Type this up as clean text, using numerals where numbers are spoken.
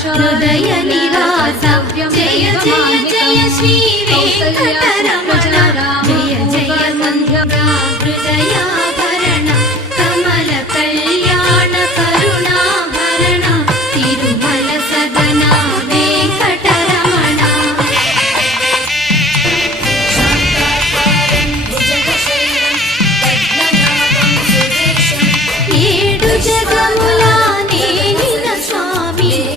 హృదయ నివాస జయ జయ జయ శ్రీ వెంకటరమణ జయ జయ మంగళ హృదయాభరణ కమల కళ్యాణ కరుణాభరణ తిరుమల సదన